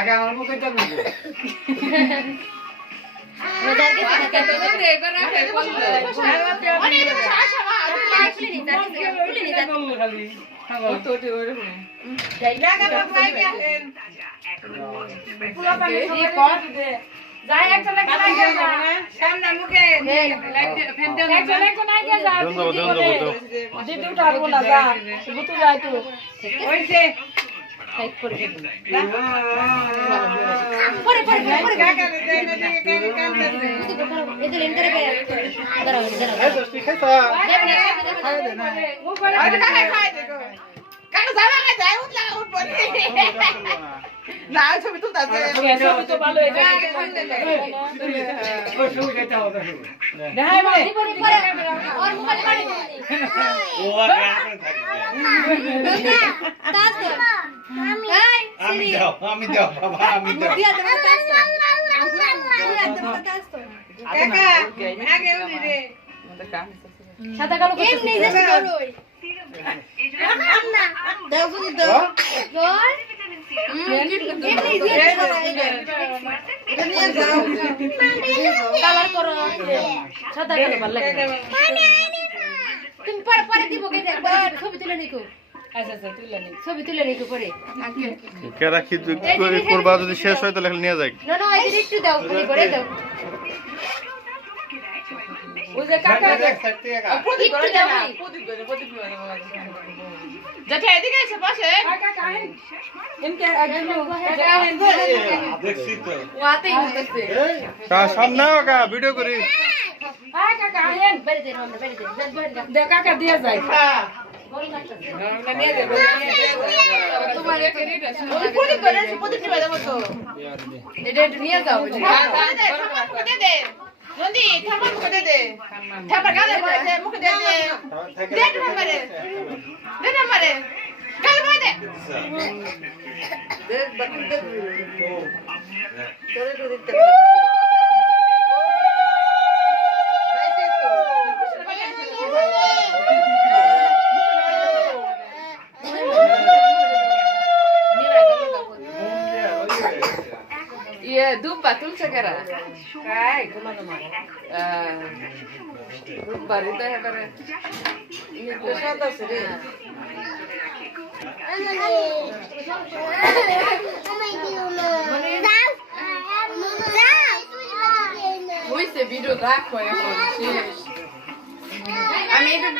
আগে আমার মুখে তো বলবো রোজার কে থাকে তো এবার রাখে বলবো অনেক শাশা খুলে নি তার খালি তো তো ওরকম যাইবা লাগা ভাই গেলেন পুরো পানি এই কর যাই একজনে কোনায় গিয়ে যা সামনে মুখে লাইট ফ্যান দেন একজনে কোনায় গিয়ে যা দেন দিদি উঠাবো না যা বুতু যাই তো ওইছে সাইড করে পরে কাকা দেন দিকে কান দেন এদের এন্টারে দাঁড়াও এই দস্তি খাইতা আরে কাকা খাই দেখো কাকা যাবা না যাই উঠলা উঠবো না ছবি তুলতাছে ছবি তো ভালো এটা ওই ছবি খাইতে হবে দেখাই ভাই পরে और মোবাইল পানি ও আগে আপনি থাকবে তাস কর আমি দাও বাবা আমি দাও দিয়া দেব তাস কর দিয়া দেব তাস কর কাকা আগে উঠি রে সাদা কালো করতে এমনি যাচ্ছে করই দাও শুনি দাও জল এমনি দিয়ে এটা নিয়ে যাও কালার করো সাদা কালো ভালো লাগে তুমি পরে পরে দিব কে দেখবা ছবি তুলে নিকো আচ্ছা আচ্ছা তুই লানি ছবি তুলে নিকো পরে কে রাখি তুই করবা যদি শেষ হয় তাহলে নিয়ে যাই না না এই একটু দাও খালি করে দাও ওই যে কাকা প্রদীপ করে না প্রদীপ করে যাতে এদিকে এসে বসে কাকা কাহেন ইনকে একজন দেখছি তো ওয়াতেই হচ্ছে তা সামনে আগা ভিডিও করি হ্যাঁ কাকা আহেন বেরে দে আমরা বেরে দে দে কাকা দিয়ে যায় না নিয়ে যাবে তোমার একটা রেট আছে প্রদীপ করে প্রদীপ নিয়ে যাবো তো এটা নিয়ে যাও দে দে নন্দী থামার মুখে দে দে থামার গালে বসে মুখে দে দে দে থামারে দে থামারে গালে বসে দে দে বাকি দে করে দিতে ये दुब्बा तुमसे करा काय कोणा दुब्बा रिता है बरे ये तो सादा से रे ওই সে ভিডিও রাখো এখন শেষ আমি এটা